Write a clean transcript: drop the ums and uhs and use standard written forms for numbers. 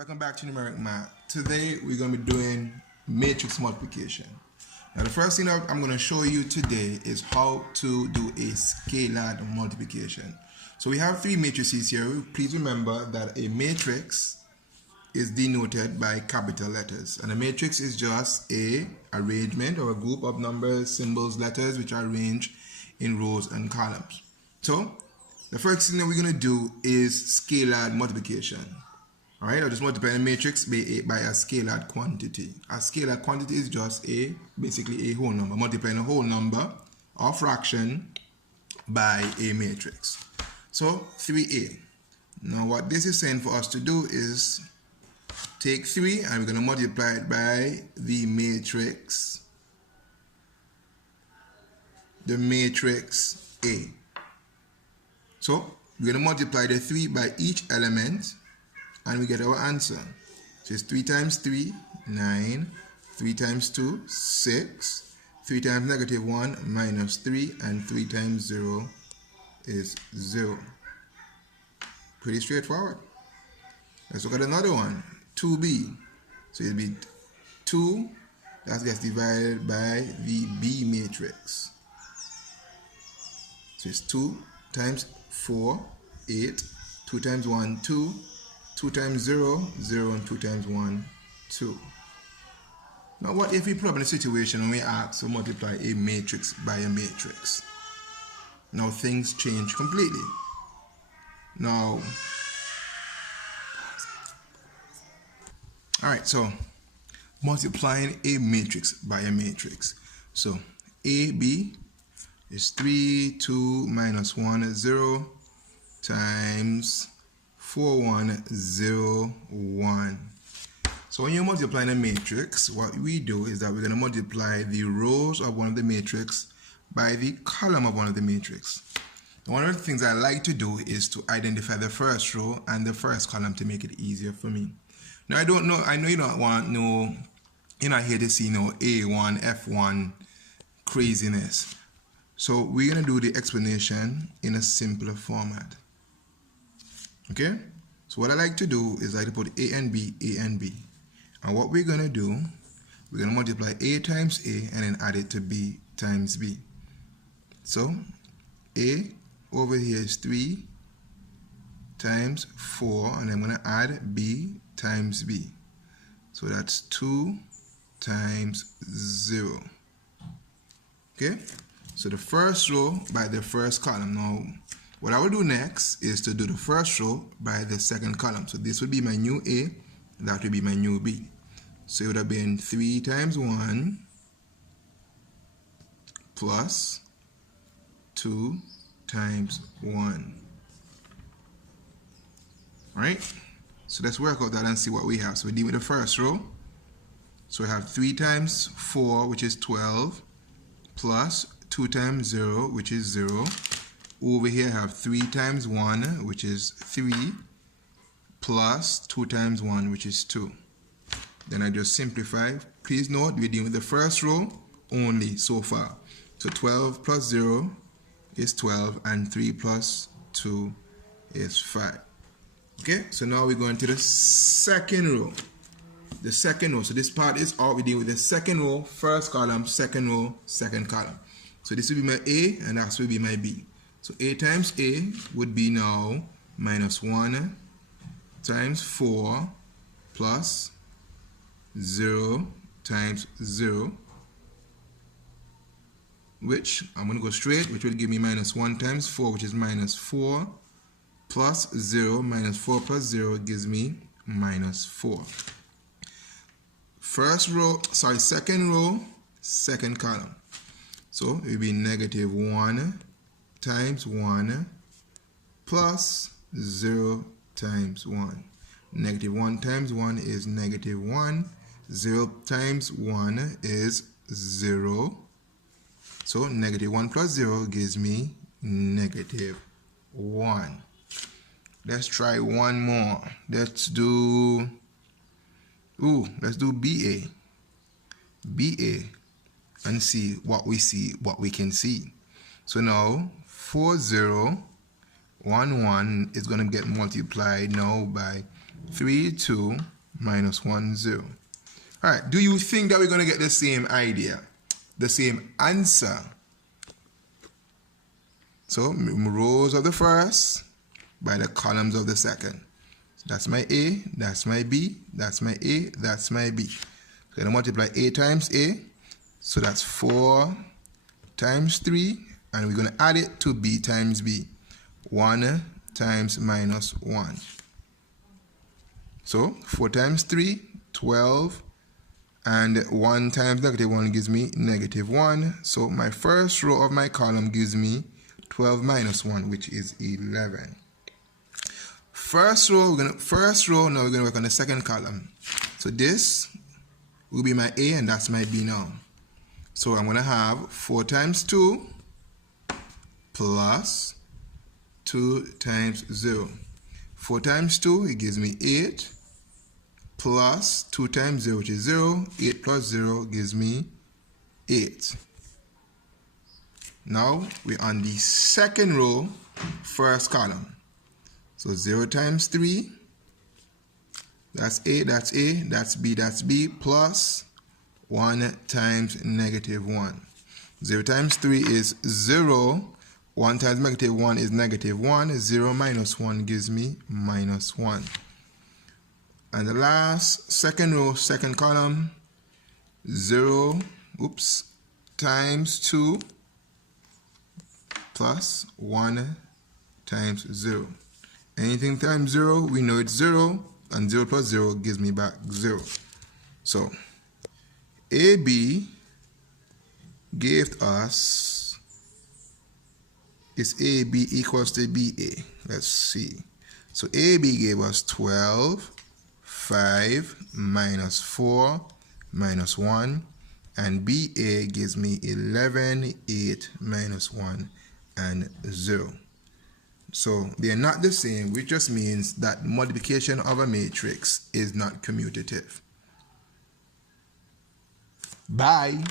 Welcome back to Numeric Math. Today we're going to be doing matrix multiplication. Now the first thing I'm going to show you today is how to do a scalar multiplication. So we have three matrices here. Please remember that a matrix is denoted by capital letters, and a matrix is just a arrangement or a group of numbers, symbols, letters which are arranged in rows and columns. So the first thing that we're going to do is scalar multiplication. Alright, I'll just multiply a matrix by a scalar quantity. A scalar quantity is just basically a whole number, multiplying a whole number or fraction by a matrix. So 3a. Now what this is saying for us to do is take 3 and we're going to multiply it by the matrix A. So we're going to multiply the 3 by each element and we get our answer. So it's 3 times 3, 9, 3 times 2, 6, 3 times negative 1, minus 3, and 3 times 0 is 0. Pretty straightforward. Let's look at another one, 2b. So it'll be 2, that gets divided by the B matrix. So it's 2 times 4, 8, 2 times 1, 2, 2 times 0, 0, and 2 times 1, 2. Now what if we put up in a situation when we ask to multiply a matrix by a matrix? Now things change completely. Now, alright, so multiplying a matrix by a matrix. So AB is 3, 2, minus 1, 0, times 4, 1, 0, 1. So when you're multiplying a matrix, what we do is that we're going to multiply the rows of one of the matrix by the column of one of the matrix. One of the things I like to do is to identify the first row and the first column to make it easier for me. Now I know you don't want no, you're not here to see no A1, F1 craziness. So we're going to do the explanation in a simpler format. Okay, so what I like to do is I like to put A and B, and what we're going to do, we're going to multiply A times A and then add it to B times B. So A over here is 3 times 4, and I'm going to add B times B. So that's 2 times 0. Okay, so the first row by the first column. Now what I will do next is to do the first row by the second column. So this would be my new A, and that would be my new B. So it would have been 3 times 1 plus 2 times 1. Alright, so let's work out that and see what we have. So we deal with the first row. So we have 3 times 4, which is 12, plus 2 times 0, which is 0. Over here I have 3 times 1, which is 3, plus 2 times 1, which is 2. Then I just simplify. Please note we're dealing with the first row only so far. So 12 plus 0 is 12, and 3 plus 2 is 5. Okay, so now we're going to the second row. The second row. So this part is all we deal with the second row, first column, second row, second column. So this will be my A, and that will be my B. So A times A would be now minus 1 times 4 plus 0 times 0, which I'm going to go straight, which will give me minus 1 times 4, which is minus 4, plus 0, minus 4 plus 0 gives me minus 4. Second row, second column. So it will be negative 1 times 1 plus 0 times 1. Negative 1 times 1 is negative 1. 0 times 1 is 0. So negative 1 plus 0 gives me negative 1. Let's try one more. Let's do BA. BA and see what we can see. So now 4011 is going to get multiplied now by 3, 2, minus 1, 0. All right, do you think that we're going to get the same idea, the same answer? So, rows of the first by the columns of the second. So that's my A, that's my B, that's my A, that's my B. So I'm going to multiply A times A. So that's 4 times 3, and we're going to add it to B times B. 1 times minus 1. So 4 times 3, 12, and 1 times negative 1 gives me negative 1. So my first row of my column gives me 12 minus 1, which is 11. First row, now we're going to work on the second column. So this will be my A, and that's my B now. So I'm going to have 4 times 2 plus 2 times 0. 4 times 2, it gives me 8, plus 2 times 0, which is 0. 8 plus 0 gives me 8. Now we're on the second row, first column. So 0 times 3, that's A, that's A, that's B, plus 1 times negative 1. 0 times 3 is 0. 1 times negative 1 is negative 1. 0 minus 1 gives me minus 1. And the last, second row, second column, 0, times 2 plus 1 times 0. Anything times 0, we know it's 0, and 0 plus 0 gives me back 0. So AB gave us, is AB equals to BA? Let's see. So AB gave us 12, 5, minus 4, minus 1, and BA gives me 11, 8, minus 1, and 0. So they are not the same, which just means that multiplication of a matrix is not commutative. Bye.